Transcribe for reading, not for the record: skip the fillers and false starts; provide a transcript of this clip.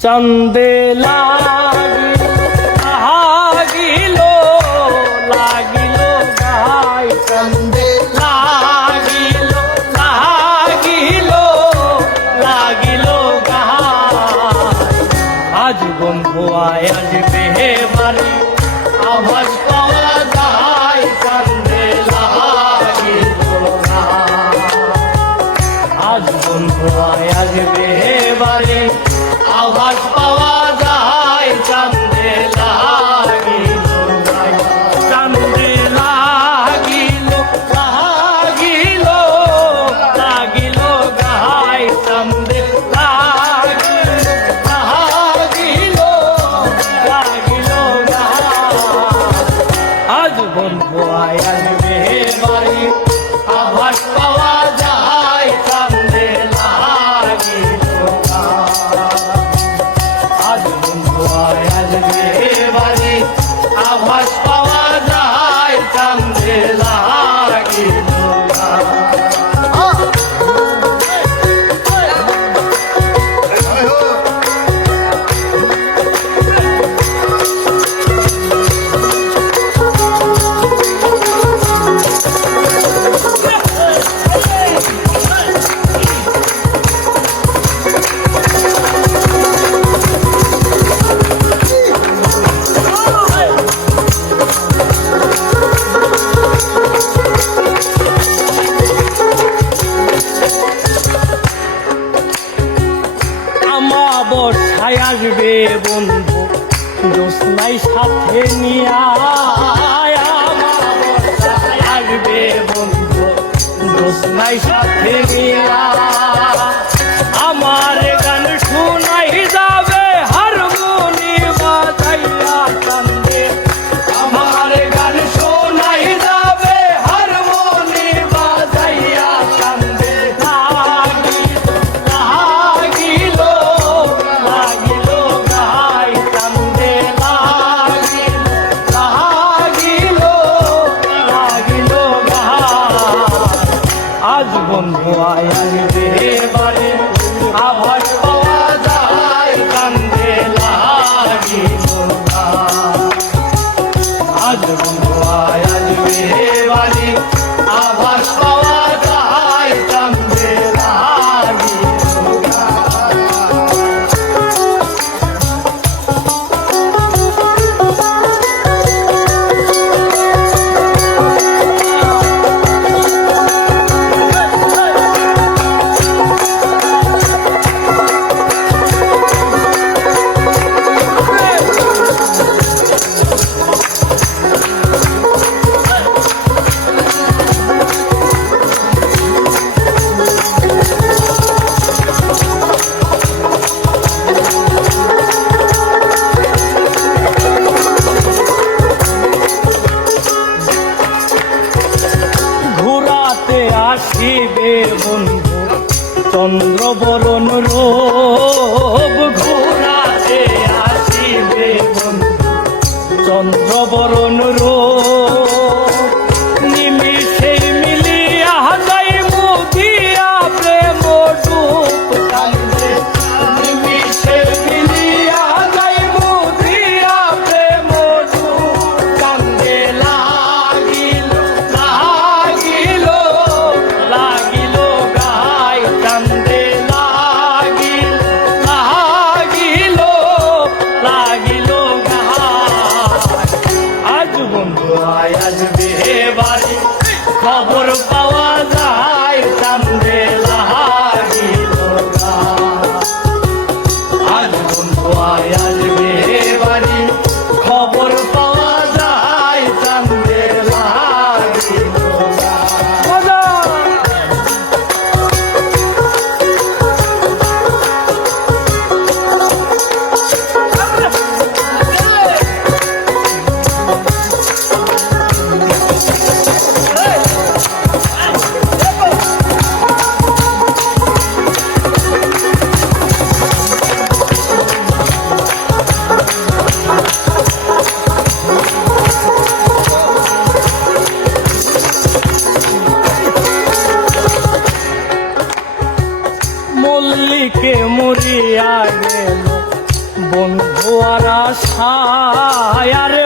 চন্দে লাগিল গাই চন্দে লাগিল গাই আজ বন্ধু আয় আসবে বাড়ি আভাস পাওয়া যায় চন্দে লাগিল গাই আজ বন্ধু আয় আসবে বাড়ি আভাস পাওয়া যায় চাঁদে লাগিল গাই চাঁদে লাগিল গাই চাঁদে লাগিল গাই আজ বন্ধু আয় আসবে বাড়ি আভাস পাওয়া যায় চাঁদে লাগিল আজ বন্ধু আয় আসবে বাড়ি আভাস পাওয়া যায় চাঁদে লাগিল বর্ষায় আসবে বন্ধু জ্যোৎস্নায় সাথে নিয়া বর্ষায় আসবে বন্ধু জ্যোৎস্নায় সাথে নিয়া আমার গান শোনাই যাবে হারমোনি বাজাইয়া কান্দে আমার গান শোনাই যাবে হারমোনি বাজাইয়া কান্দে আজ বন্ধু আয় আসবে বাড়ি আভাস পাওয়া যায় কান্দে লাগিল আজ বন্ধু আয় আসবে বাড়ি আভাস পাওয়া যায় কান্দে লাগিল আসিবে বন্ধু চন্দ্রবরণ রূপ ঘোরাতে আসিবে বন্ধু চন্দ্রবরণ রূপ নিমিষে মিলিয়া যাই মুদিয়া প্রেম ডুব কান্দে নিমিষে মিলিয়া যাই মুদিয়া প্রেম ডুব কান্দে লাগিল গাই চাঁদে লাগিল গাই আজ বন্ধু আয় আসবে বাড়ি খবর পাওয়া যায় চাঁদে লাগিল গাই আজ বন্ধু আয় আসবে বাড়ি খবর পাওয়া যায় চাঁদে লাগিল তোমার আশায় আর